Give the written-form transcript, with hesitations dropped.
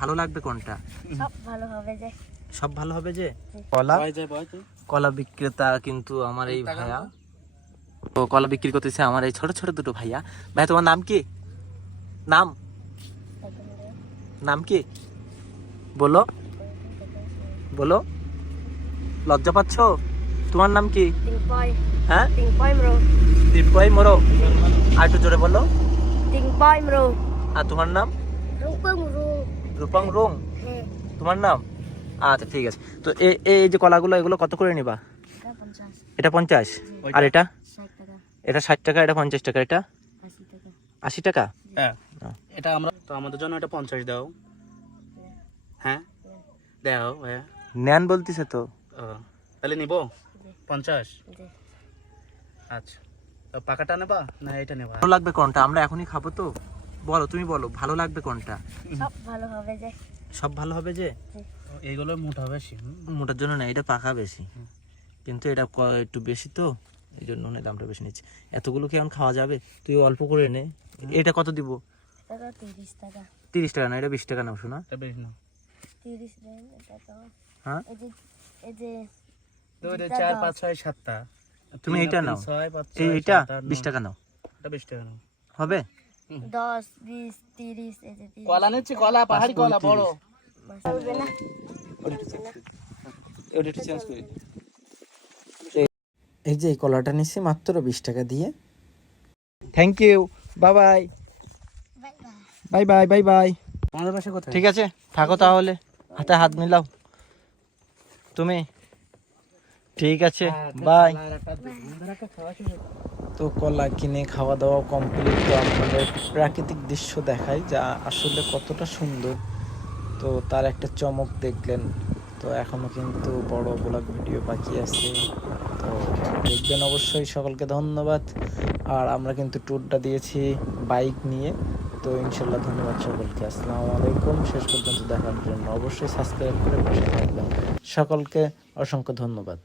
ভালো লাগবে কোনটা? সব ভালো হবে যে। সব ভালো হবে যে। কলা কলা বিক্রেতা কিন্তু আমার এই ভাইয়া, তো কলা বিক্রি করতেছে আমার এই ছোট ছোট দুটো ভাইয়া। ভাই তোমার নাম কি? নাম নাম কি বলো বলো, লজ্জা পাচ্ছ? তোমার নাম কি? টিংপয়। হ্যাঁ, টিংপয় মরো। দীপকই মরো। আর একটু জোরে বলো। টিংপয় মরো। আর তোমার নাম? রূপং রু। রূপং রুং। হ্যাঁ। তোমার নাম? আচ্ছা ঠিক আছে। তো এই যে কলাগুলো, এগুলো কত করে নিবা? এটা 50। এটা 50, আর এটা? 60 টাকা। এটা 60 টাকা, এটা 50 টাকা, এটা 80 টাকা। 80 টাকা। হ্যাঁ, এটা আমরা তো আমাদের জন্য এটা 50 দাও। হ্যাঁ দাও। হ্যাঁ নেন বলতিছে তো। তাহলে নিব 50। জি। আচ্ছা, তো পাকাটা নেবা না এটা নেবা? ভালো লাগবে কোনটা? আমরা এখনই খাবো তো। বলো, তুমি বলো ভালো লাগবে কোনটা? সব ভালো হবে যে। সব ভালো হবে যে। এইগুলো মোটা বেশি। মোটার জন্য না, এটা পাকা বেশি, কিন্তু এটা একটু বেশি তো, এই জন্য দামটা বেশি নিচ্ছে। এতগুলো কি এখন খাওয়া যাবে? তুই অল্প করে নে। এটা কত দিব? এটা 30 টাকা। 30 টাকা না, এটা 20 টাকা নাও শোনা। এটা বেশি না। 30 দেন এটা তো। হ্যাঁ, এই যে 2 4 5 6 7টা। তুমি এইটা নাও। 6 5 এইটা 20 টাকা নাও, এটা 20 টাকা নাও। হবে? 10 20 30 এই যে 30 কলা নিচ্ছি, কলা পাহাড়ি কলা বড়। হবে না। এই যে এই কলাটা নিচ্ছি মাত্র 20 টাকা দিয়ে। Thank you, bye bye. Bye bye bye bye. আমাদের পাশে কোথায়? ঠিক আছে, থাকো তাহলে, হাতে হাত মিলাও তুমি। ঠিক আছে, বাই। তো কলা কিনে খাওয়া দাওয়া কমপ্লিট। তো আমাদের প্রাকৃতিক দৃশ্য দেখাই যা আসলে কতটা সুন্দর, তো তার একটা চমক দেখলেন। তো এখনো কিন্তু বড় ব্লগ ভিডিও বাকি আছে, তো দেখবেন অবশ্যই। সকলকে ধন্যবাদ। আর আমরা কিন্তু ট্যুরটা দিয়েছি বাইক নিয়ে, তো ইনশাল্লাহ ধন্যবাদ সকলকে। আসসালামু আলাইকুম। শেষ পর্যন্ত দেখার জন্য অবশ্যই সাবস্ক্রাইব করে পাশে থাকবেন। সকলকে অসংখ্য ধন্যবাদ।